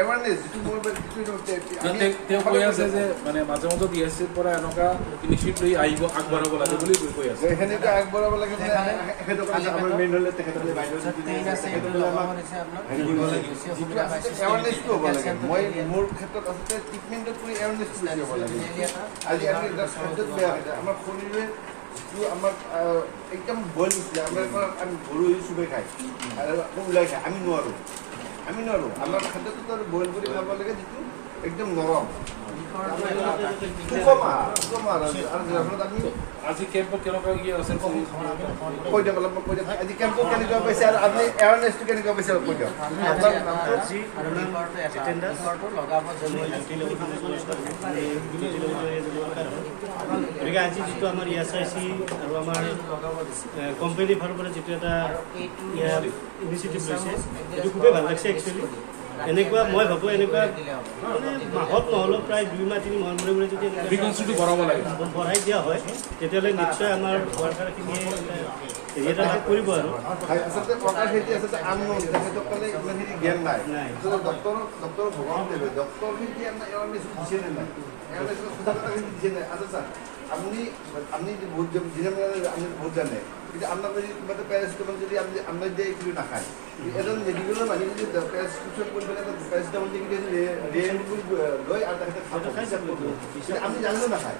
awareness কৈ আছে যে মানে মাজে মাজে ডিএসসিৰ পৰা এনেকা ইনিশিয়েটিভ লৈ আহিব আগবঢ়াব লাগে বুলি কৈ আছে এখানেটো আগবঢ়াব লাগে হেতু আমাৰ মেইন হলে তেখেতলে বাইদেউ তেখেতলে আমাক awareness টো হ'ব লাগে মই মোৰ ক্ষেত্ৰত আছে ট্ৰিটমেন্টত কৰি awareness টো দিব লাগে আজি আমি এটা শব্দত বেয়া হয় আমাৰ শৰীৰে আমাৰ একদম বল আমি গৰু চুবে খাই আৰ ওলাই খাই আমি নোৱাৰো আমাৰ খাদ্যটো তো বইল কৰে খাব লাগে যেটো একদম নৰম আজি কেম্পত কেনেকুৱা কি আছে কৈ দিয়ক অলপ কৈ দিয়ক আজি কেম্পত কেনেকুৱা পাইছে আৰু আপুনি এৱাৰনেছটো কেনেকুৱা পাইছে কৈ দিয়ক আজি ৰিপৰ্টটো এটেন্ডেন্স ৰিপৰ্টটো লগাব জৰুৰী গতিকে আজি যিটো আমাৰ ESIC আৰু আমাৰ কোম্পানী ফালৰ পৰা যিটো এটা ইনিচিয়েটিভ লৈছে এইটো খুবেই ভাল লাগিছে একচুৱেলি এনেকুৱা মই ভাবো এনেকুৱা মানে মাহত নহ'লেও প্ৰায় 2 মাহ 3 মাহ মূৰে যদি ফ্ৰিকুৱেন্সিটো বঢ়াই দিয়া হয় তেতিয়াহ'লে নিশ্চয় আমাৰ ওয়াৰ্কাৰখিনিয়ে এটা লাভ কৰিব আৰু আচলতে ওয়াৰ্কাৰ হেতি আছে আননোন তেখেতসকলে ইমান হেৰি জ্ঞান নাই ডক্টৰ ভগৱান দেৱে ডক্টৰ হেতি আমাৰ এৱাৰনেছ দিছে নাই এৱাৰনেছ সজাগতা দিছে নাই আচ্ছা আপনি বহুত দিনে আমি বহুত জানে কিন্তু আপনার যদি কিবা প্যারাসিটামল যদি আমরা দিয়ে একটু না খাই এজন মেডিকেলের মানুষ যদি প্রেসক্রিপশন করবে না প্যারাসিটামল দিয়ে রিয়েলবুল লয় আর তাকে খাওয়া হিসাব করবে আমি জানলেও না খাই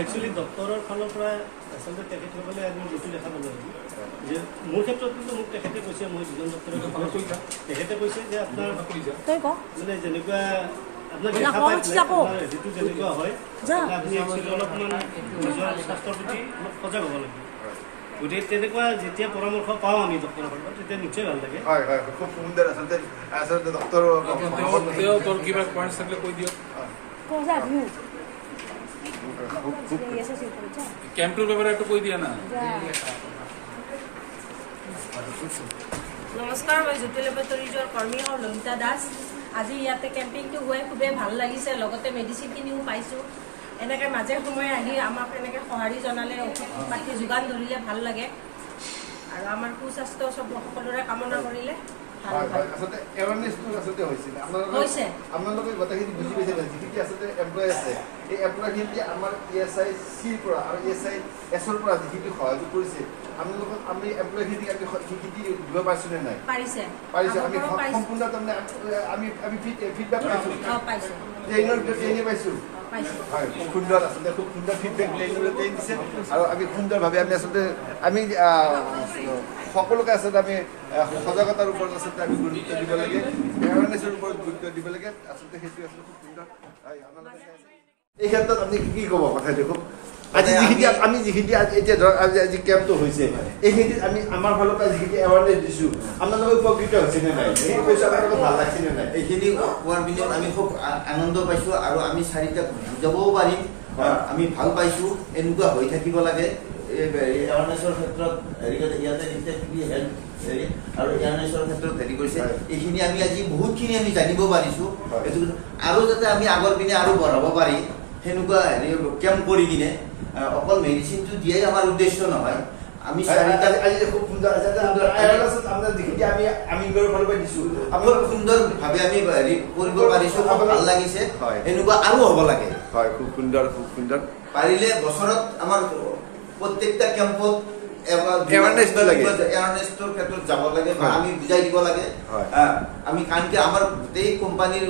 একচুৱেলি ডক্টৰৰ ফালৰ পৰা আচলতে তেখেতসকলে আমি যিটো দেখা পালোঁ যে মোৰ ক্ষেত্ৰত কিন্তু মোক তেখেতে কৈছে মই দুজন ডক্টৰে তেখেতে কৈছে যে আপোনাৰ মানে যেনেকুৱা আপোনাৰ যিটো যেনেকুৱা হয় আপুনি একচুৱেলি অলপমান নিজৰ স্বাস্থ্যৰ প্ৰতি অলপ সজাগ হ'ব লাগিব গতিকে তেনেকুৱা যেতিয়া পৰামৰ্শ পাওঁ আমি ডক্টৰৰ পৰা তেতিয়া নিশ্চয় ভাল লাগে হয় হয় খুব সুন্দৰ আচলতে ডক্টৰ তোৰ কিবা পইণ্টছ থাকিলে কৈ দিয়ক কেম্পটোৰ ব্যাপাৰে একটু কৈ দিয়া না নমস্কাৰ মই জ্যোতি লেবৰেটৰীজৰ কৰ্মী হওঁ ললিতা দাস আজি ইয়াতে কেম্পিংটো হৈ খুবেই ভাল লাগিছে লগতে মেডিচিনখিনিও পাইছোঁ এনেকৈ মাজে সময়ে আহি আমাক এনেকৈ সঁহাৰি জনালে ঔষধ পাতি যোগান ধৰিলে ভাল লাগে আৰু আমাৰ সুস্বাস্থ্য চব সকলোৰে কামনা কৰিলে আচলতে এৱাৰনেছটো আচলতে হৈছিল আপোনালোকে গোটেইখিনি বুজি পাইছে যিখিনি আচলতে এমপ্লয় আছে এই এমপ্লয়খিনি আমাৰ ESICৰ পৰা আৰু ESISৰ পৰা যিখিনি সহযোগ কৰিছে আপোনালোকক আমি এমপ্লয়খিনিক আমি শিকি দিব পাৰিছোঁ নে নাই পাৰিছে আমি সম্পূৰ্ণ তাৰমানে আমি ফিডবেক পাইছোঁ ট্ৰেইনিং পাইছোঁ হয় খুব সুন্দৰ আচলতে খুব সুন্দৰ ফিডবেক ট্ৰেইন দিছে আৰু আমি সুন্দৰভাৱে আমি আচলতে আমি সকলোকে আচলতে আমি সজাগতাৰ ওপৰত আচলতে আমি গুৰুত্ব দিব লাগে এৱাৰনেছৰ ওপৰত গুৰুত্ব দিব লাগে আচলতে সেইটো আচলতে খুব সুন্দৰ এই ক্ষেত্ৰত আপুনি কি ক'ব কথাটো খুব আজি যিখিনি আমি যিখিনি এতিয়া ধৰক আজি কেম্পটো হৈছে এইখিনিত আমি আমাৰ ফালৰ পৰা যিখিনি এৱাৰনেছ দিছোঁ আপোনালোকে উপকৃত হৈছে নে নাই এইখিনি পইচা আপোনালোকে ভাল লাগছে নে নাই এইখিনি কোৱাৰ পিছত আমি খুব আনন্দ পাইছোঁ আৰু আমি চাৰিটাক বুজাবও পাৰিম আমি ভাল পাইছোঁ এনেকুৱা হৈ থাকিব লাগে এৱাৰনেছৰ ক্ষেত্ৰত ইয়াতে হেল্থ আৰু এৱাৰনেছৰ ক্ষেত্ৰত হেৰি কৰিছে এইখিনি আমি আজি বহুতখিনি আমি জানিব পাৰিছোঁ আৰু যাতে আমি আগৰ পিনে আৰু বঢ়াব পাৰি সেনেকুৱা হেৰি কেম্প কৰি কিনে অকল মেডিচিনটো দিয়াই আমাৰ উদ্দেশ্য নহয় আমি আজি খুব সুন্দৰ আপোনাৰ যিখিনি আমি আমিনগড়ৰ ফালৰ পৰা দিছোঁ খুব সুন্দৰভাৱে আমি হেৰি কৰিব পাৰিছোঁ ভাল লাগিছে এনেকুৱা আৰু হ'ব লাগে হয় খুব সুন্দৰ পাৰিলে বছৰত আমাৰ প্ৰত্যেকটা কেম্পত এৱাৰনেছটোৰ ক্ষেত্ৰত যাব লাগে বা আমি বুজাই দিব লাগে আমি কাৰণ কি আমাৰ গোটেই কোম্পানীৰ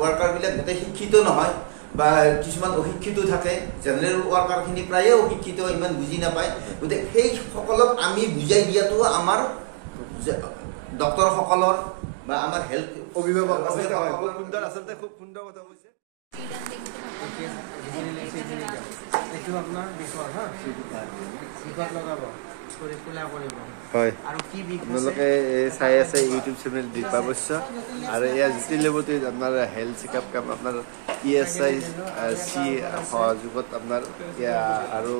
ৱৰ্কাৰবিলাক গোটেই শিক্ষিত নহয় বা কিছুমান অশিক্ষিত থাকে জেনেৰেল ৱৰ্কাৰখিনি প্ৰায়ে অশিক্ষিত ইমান বুজি নাপায় গতিকে সেই সকলক আমি বুজাই দিয়াটো আমাৰ ডক্টৰসকলৰ বা আমাৰ হেল্থ অভিভাৱক আচলতে খুব সুন্দৰ কথা কৈছে এইটো আপোনাৰ বিষয় বিষত লগাব কৰি খোলা কৰিব হয় আপোনালোকে চাই আছে ইউটিউব চেনেল দীপাৱস্য আৰু এয়া জ্যোতি লেবৰেটৰীত আপোনাৰ হেল্থ চেকআপ কাম আপোনাৰ ESIC সহযোগত আপোনাৰ আৰু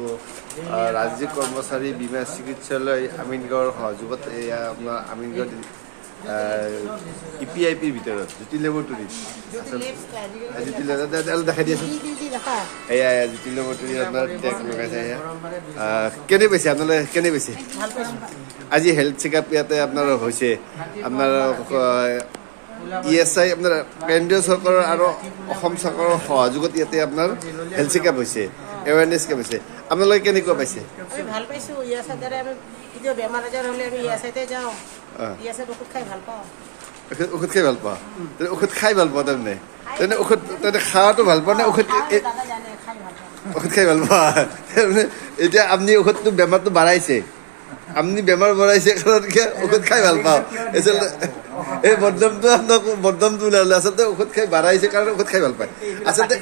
ৰাজ্যিক কৰ্মচাৰী বীমা চিকিৎসালয় আমিনগড়ৰ সহযোগত এয়া আপোনাৰ আমিনগড় EPIPৰ ভিতৰত জ্যোতি লেবৰেটৰী দেখাই দিয়াচোন এয়া জ্যোতি লেবৰেটৰী আপোনাৰ টেগ লগাইছে কেনে পাইছে আপোনালোকে কেনে পাইছে আজি হেল্থ চেকআপ ইয়াতে আপোনাৰ হৈছে আপোনাৰ ESI আপোনাৰ কেন্দ্ৰীয় চৰকাৰৰ আৰু অসম চৰকাৰৰ সহযোগত ইয়াতে আপোনাৰ হেল্থ চেকআপ হৈছে এৱাৰনেছ কেম্প হৈছে আপোনালোকে কেনেকুৱা পাইছে ভাল পাইছোঁ ESI দ্বাৰা আমি কেতিয়াও বেমাৰ আজাৰ হ'লে আমি ESIতে যাওঁ ESI ঔষধ খাই ভাল পাওঁ ঔষধ খাই ভাল পোৱা ঔষধ খাই ভাল পোৱা তাৰমানে তেনে ঔষধ তেনে খাৱাটো ভাল পোৱা নে ঔষধ ঔষধ খাই ভাল পোৱা তাৰমানে এতিয়া আপুনি ঔষধটো বেমাৰটো বাঢ়াইছে আপুনি বেমাৰ বঢ়াইছে কাৰণ ঔষধ খাই ভাল পাওঁ আচলতে এই বদনামটো আপোনাক বদনামটো ওলালে আচলতে ঔষধ খাই বাঢ়াইছে কাৰণ ঔষধ খাই ভাল পায় আচলতে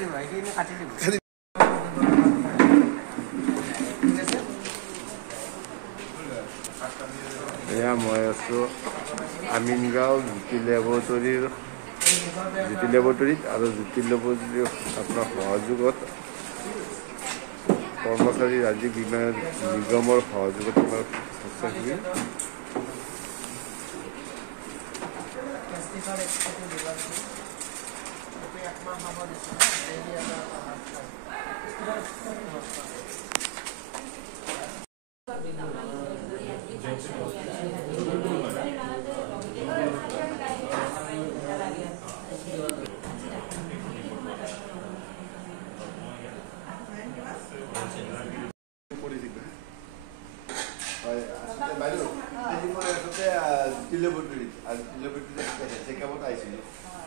এয়া মই আছোঁ আমিনগাঁও জ্যোতি লেবৰেটৰীত আৰু জ্যোতি লেবৰেটৰীৰ আপোনাৰ সহযোগত কৰ্মচাৰী ৰাজ্যিক বীমা নিগমৰ সহযোগত আমাৰ স্বেচ্ছাসেৱী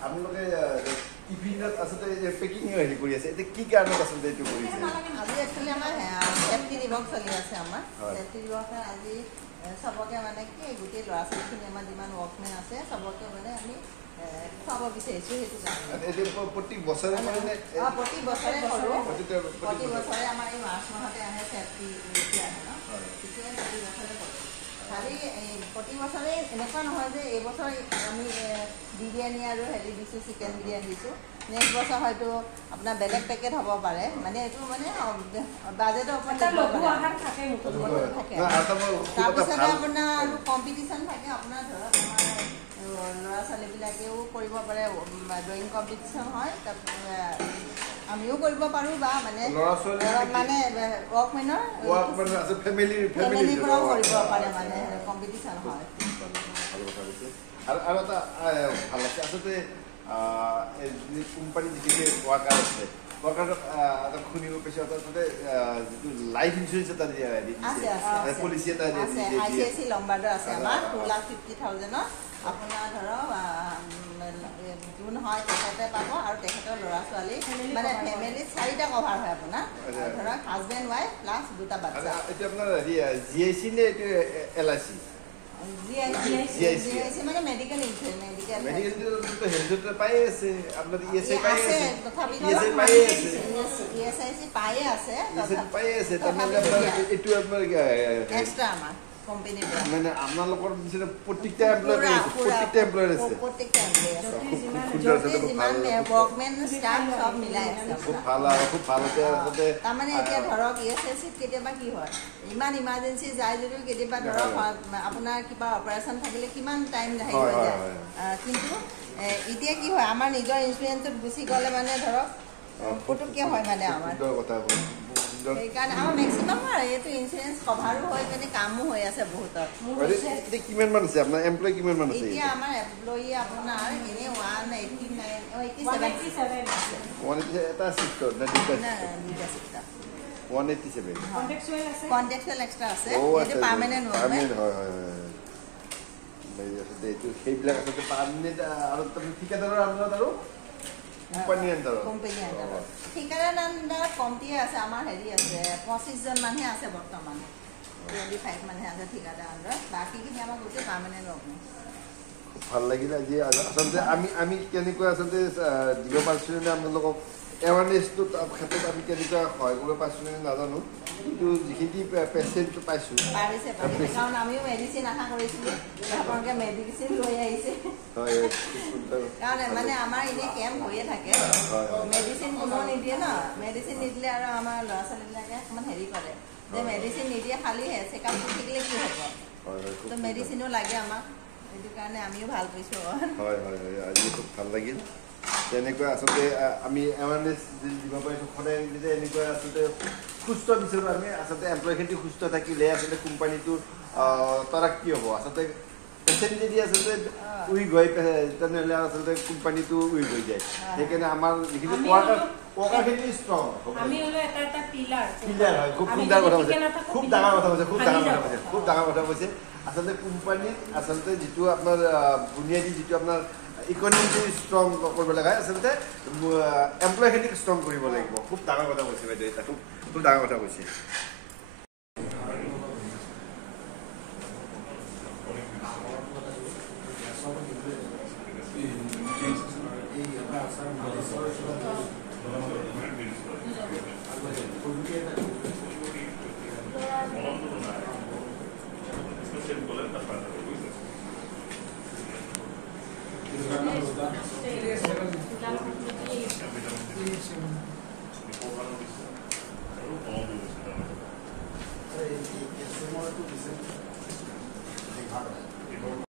আপোনালোকে ইভিনিঙত আচলতে পেকিং হেৰি কৰি আছে এতিয়া কি কাৰণত আচলতে এইটো কৰিছে আজি একচুৱেলি আমাৰ চেফটি দিৱস চলি আছে আমাৰ চেফটি দিৱসে আজি চবকে মানে কি গোটেই ল'ৰা ছোৱালীখিনি আমাৰ যিমান ৱৰ্কমেন আছে চবকে মানে আমি খুৱাব বিচাৰিছোঁ সেইটো কাৰণে প্ৰতি বছৰে প্ৰতি বছৰে কৰোঁ প্ৰতি বছৰে আমাৰ এই মাৰ্চ মাহতে আহে চেফটি আহে ন তেতিয়া প্ৰতি বছৰে কৰোঁ খালি প্ৰতি বছৰে এনেকুৱা নহয় যে এইবছৰ আমি বিৰিয়ানী আৰু হেৰি দিছোঁ চিকেন বিৰিয়ানী দিছোঁ নেক্সট বছৰ হয়তো আপোনাৰ বেলেগ পেকেট হ'ব পাৰে মানে এইটো মানে বাজেটৰ ওপৰত থাকে তাৰপিছতে আপোনাৰ আৰু কম্পিটিশ্যন থাকে আপোনাৰ ধৰক আমাৰ ল'ৰা ছোৱালীবিলাকেও কৰিব পাৰে ড্ৰয়িং কম্পিটিশ্যন হয় আমিও কৰিব পাৰোঁ বা মানে মানে ৱৰ্কমেনৰ ফেমিলিৰ পৰাও কৰিব পাৰে মানে কম্পিটিশ্যন হয় আৰু এটা ভাল আছে আচলতে কোম্পানী যিখিনি ৱাৰ্কাৰ আছে ৱাৰ্কাৰক শুনিব পাইছোঁ আচলতে যিটো লাইফ ইঞ্চুৰেঞ্চ এটা পলিচি এটা ICICI লম্বাৰ্ডৰ আছে আমাৰ 2,50,000 আপোনাৰ ধৰক যোন হয় তেখেতে পাব আৰু তেখেতৰ ল'ৰা ছোৱালী মানে ফেমিলিত 4টা কভাৰ হয় আপোনাৰ ধৰক হাজবেণ্ড ৱাইফ প্লাছ 2টা বাচ্চা এইটো আপোনাৰ GIC নে এইটো LIC GIC মানে মেডিকেল ইঞ্চুৰেঞ্চ হেল্থত পায়ে আছে আপোনাৰ ESI পায়ে আছে তথাপিতো ESIC পায়ে আছে তাৰমানে আপোনাৰ এইটো আপোনাৰ এক্সট্ৰা আমাৰ কোম্পানীৰ পৰা মানে আপোনালোকৰ নিচিনা প্ৰত্যেকটা এমপ্লয়াৰ আছে প্ৰত্যেকটা যিমান ৱৰ্কমেন ষ্টাফ চব মিলাই আছে খুব ভাল আৰু খুব ভাল তাৰমানে এতিয়া ধৰক ESICত কেতিয়াবা কি হয় ইমান ইমাৰ্জেঞ্চি যায় যদিও কেতিয়াবা ধৰক আপোনাৰ কিবা অপাৰেশ্যন থাকিলে কিমান টাইম হেৰি হৈ যায় কিন্তু এতিয়া কি হয় আমাৰ নিজৰ ইঞ্চুৰেঞ্চত গুচি গ'লে মানে ধৰক পুটুককৈ হয় মানে আমাৰ সেইকাৰণে আমাৰ মেক্সিমাম আৰু এইটো ইঞ্চুৰেঞ্চ কভাৰো হৈ পিনে কামো হৈ আছে বহুতৰ কিমান মান আছে আপোনাৰ এমপ্লয় কিমান মান আছে এতিয়া আমাৰ এমপ্লয়ী আপোনাৰ এনেই 187 এটা চিফ্টত না দুটা চিফ্ট 187 কন্ট্ৰেকচুৱেল এক্সট্ৰা আছে এইটো পাৰ্মানেণ্ট হয় এইটো সেইবিলাক আচলতে পাৰ্মানেণ্ট আৰু ঠিকাদাৰৰ আণ্ডাৰত আৰু কোম্পানী আণ্ডাৰত ঠিকাদাৰ আণ্ডাৰত কমটিয়ে আছে আমাৰ হেৰি আছে 25জন মানুহে আছে বৰ্তমান 25 মানুহে আছে ঠিকাদাৰ আণ্ডাৰত বাকীখিনি আমাৰ গোটেই পাৰ্মানেণ্ট ৱৰ্কমেন খুব ভাল লাগিলে আজি আচলতে আমি কেনেকৈ আচলতে দিব পাৰিছোঁ নে আপোনালোকক এৱাৰনেছটো ক্ষেত্ৰত আমি কেনেকুৱা সহায় কৰিব পাৰিছোঁ নে নাজানো কিন্তু যিখিনি পেচেণ্ট পাইছোঁ কাৰণ আমিও মেডিচিন আশা কৰিছিলোঁ আপোনালোকে মেডিচিন লৈ আহিছে কাৰণ মানে আমাৰ এনেই কেম্প হৈয়ে থাকে মেডিচিন কোনেও নিদিয়ে ন মেডিচিন নিদিলে আৰু আমাৰ ল'ৰা ছোৱালীবিলাকে অকণমান হেৰি কৰে যে মেডিচিন নিদিয়ে খালি চেকআপ কৰি থাকিলে কি হ'ব তো মেডিচিনো লাগে আমাক সেইটো কাৰণে আমিও ভাল পাইছোঁ হয় হয় হয় আজি খুব ভাল লাগিল তেনেকুৱা আচলতে আমি এৱাৰনেছ দিব পাৰিছোঁ সদায় যে এনেকুৱা আচলতে সুস্থ বিচাৰোঁ আমি আচলতে এমপ্লয়ীখিনি সুস্থ থাকিলে আচলতে কোম্পানীটোৰ তৰাক্কি হ'ব আচলতে পেচেণ্ট যদি আচলতে উইক হয় তেনেহ'লে আচলতে কোম্পানীটো উইক হৈ যায় সেইকাৰণে আমাৰ যিখিনি ৱৰ্কাৰখিনি ষ্ট্ৰং আমি হ'লো এটা এটা পিলাৰ হয় খুব ডাঙৰ কথা কৈছে খুব ডাঙৰ কথা কৈছে খুব ডাঙৰ কথা কৈছে আচলতে কোম্পানীত আচলতে যিটো আপোনাৰ বুনিয়াদী যিটো আপোনাৰ ইকনমিকলি ষ্ট্ৰং কৰিব লগা আচলতে এমপ্লয়ীখিনিক ষ্ট্ৰং কৰিব লাগিব খুব ডাঙৰ কথা কৈছে বাইদেউ এটা খুব ডাঙৰ কথা কৈছে